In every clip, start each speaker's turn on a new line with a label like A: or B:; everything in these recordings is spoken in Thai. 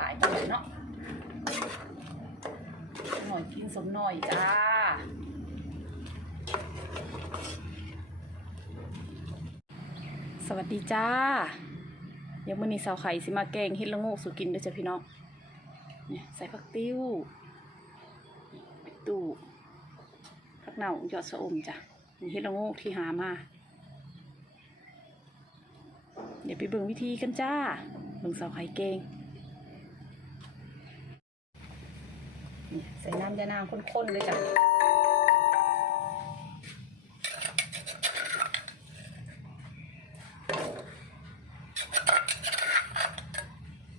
A: หลายปานเนาะหน่อยกินสมหน่อยจ้าสวัสดีจ้าเดี๋ยวมื้อนี้สาวไข่สิมาแกงเฮ็ดละโงกสู่กินด้อจ้ะพี่น้องเนี่ยใส่ผักติ้วตู้ผักเน่ายอดสะอมจ้ะนี่เฮ็ดละโงกที่หามาเดี๋ยวไปเบิ่งวิธีกันจ้าเบิ่งสาวไข่เกง ใส่น้ำยานางข้นๆเลยจ้ะ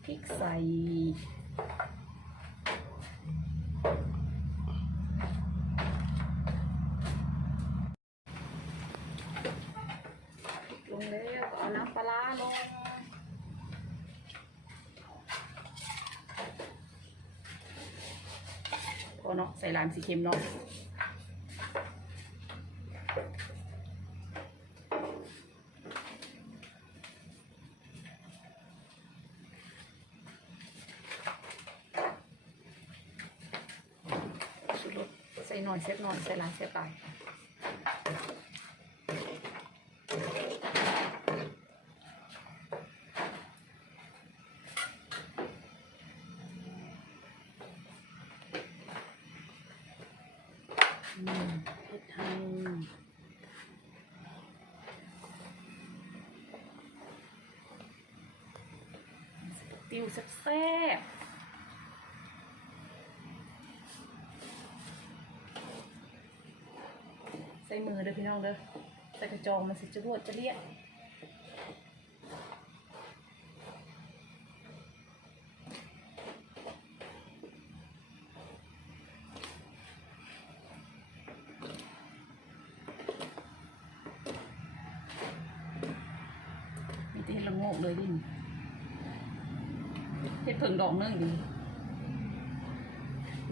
A: พริกใส่ลงแล้วเอาน้ำปลาลง พอเนาะใส่ลามสีเค็มเนาะใส่หน่อยเซ็ตหน่อยใส่ลานเซ็ตตาย เผ็ดไทยติวแซ่บใส่มือเด้อพี่น้องเด้อใส่กระจองมันสิจะรวดจะเรียก เห็ดละโงกเลยดิเห็ดเผิงดอกเนื่องดี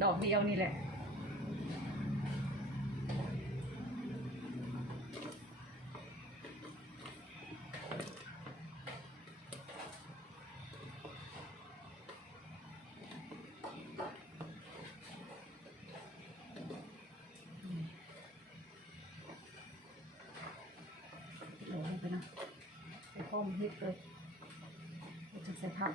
A: ดอกเดียวนี่แหละ โหลงไปนะ ใส่ข้อมเฮ็ดเลยจะใส่ผัก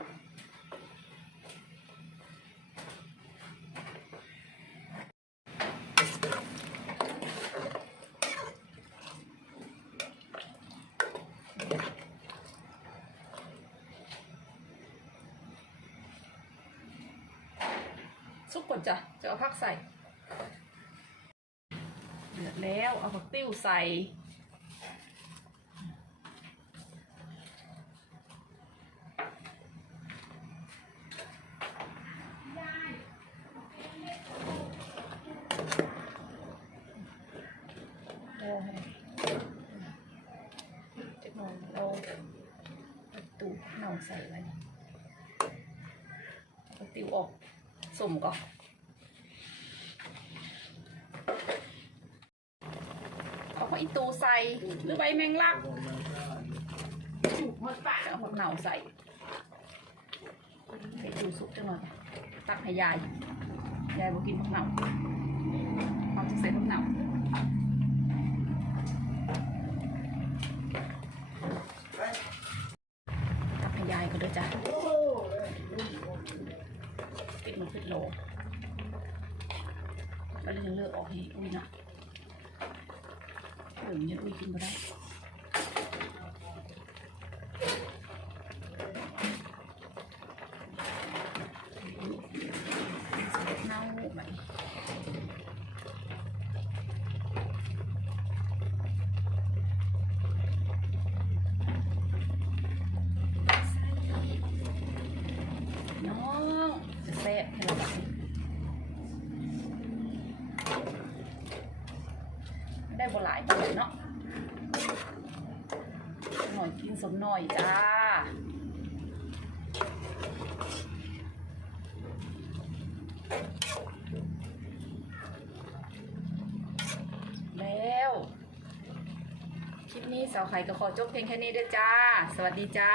A: ซุปก่อนจ้ะ จะเอาผักใส่ เดือดแล้ว เอาผักติ้วใส่ เราให้จะนอน เราประตูเน่าใส่ไว้ประตูออกสมก่อนเอาของอีตูใส่หรือใบแมงลักหมดปากเอาของเหน่าใส่ให้ดูสุกจังเลยตักให้ยายยายบอกกินผักเหน่าเอาจะใส่ผักเหน่า ตักให้ยายก็เด้อจ้ะปิ ดอกแล้วเลือกเลือกออกให้อุ้ยนะเออเนี่ยอุ้ยกินมาได้เน่าไปน้องจะแซ่บให้เราแบบนี้ได้บ่หลายปานใด เนาะหน่อยกินสมหน่อยจ้าแล้ว คลิปนี้สาวไข่ก็ขอจบเพียงแค่นี้เด้อจ้า สวัสดีจ้า